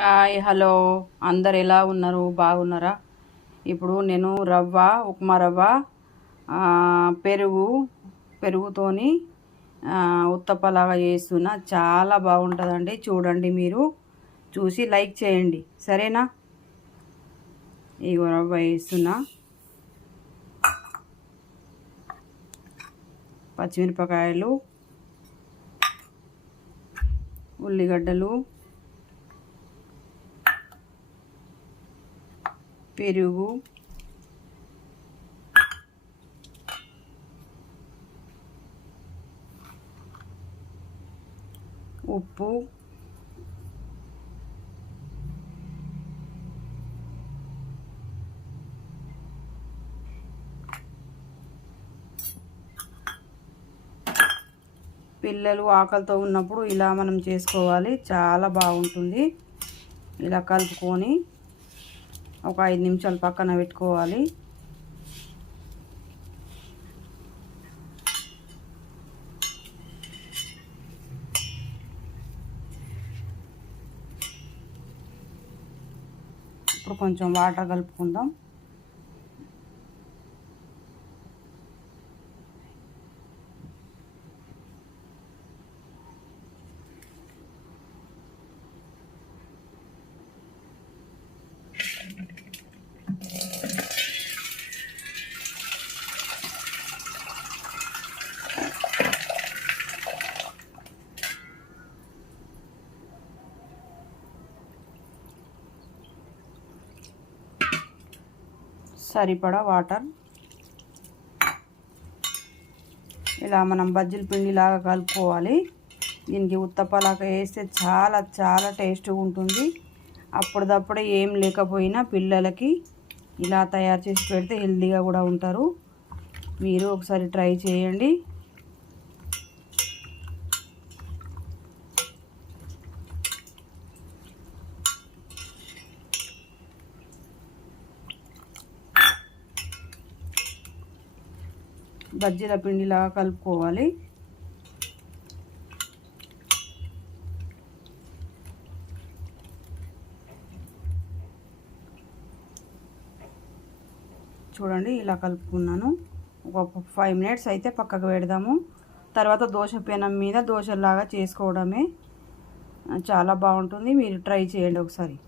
Hi hello అందరు ఎలా ఉన్నారు? బాగున్నారా? ఇప్పుడు నేను ఉప్మా రవ్వ పెరుగుతోని ఉత్తప్పలాగా చేస్తున్నా. చాలా బాగుంటుందండి. చూడండి, మీరు చూసి లైక్ చేయండి, సరేనా? ఇగో రవ్వ వేస్తున్నా, పచ్చిమిరపకాయలు, ఉల్లిగడ్డలు, పెరుగు, ఉప్పు, పిల్లలు ఆకలితో ఉన్నప్పుడు ఇలా మనం చేసుకోవాలి. చాలా బాగుంటుంది. ఇలా కలుపుకొని ఒక 5 నిమిషాలు పక్కన పెట్టుకోవాలి. ఇప్పుడు కొంచెం వాటర్ కలుపుకుందాం. సరిపడా వాటర్. ఇలా మనం బజ్జీల పిండిలాగా కలుపుకోవాలి. దీనికి ఉత్తప్పలాగా వేస్తే చాలా చాలా టేస్ట్గా ఉంటుంది. అప్పటిదప్పుడే ఏం లేకపోయినా పిల్లలకి ఇలా తయారు చేసి పెడితే హెల్తీగా కూడా ఉంటారు. మీరు ఒకసారి ట్రై చేయండి. బజ్జీల పిండిలాగా కలుపుకోవాలి. చూడండి, ఇలా కలుపుకున్నాను. ఒక 5 మినిట్స్ అయితే పక్కకు పెడదాము. తర్వాత దోశ పెనం మీద దోశలాగా చేసుకోవడమే. చాలా బాగుంటుంది. మీరు ట్రై చేయండి ఒకసారి.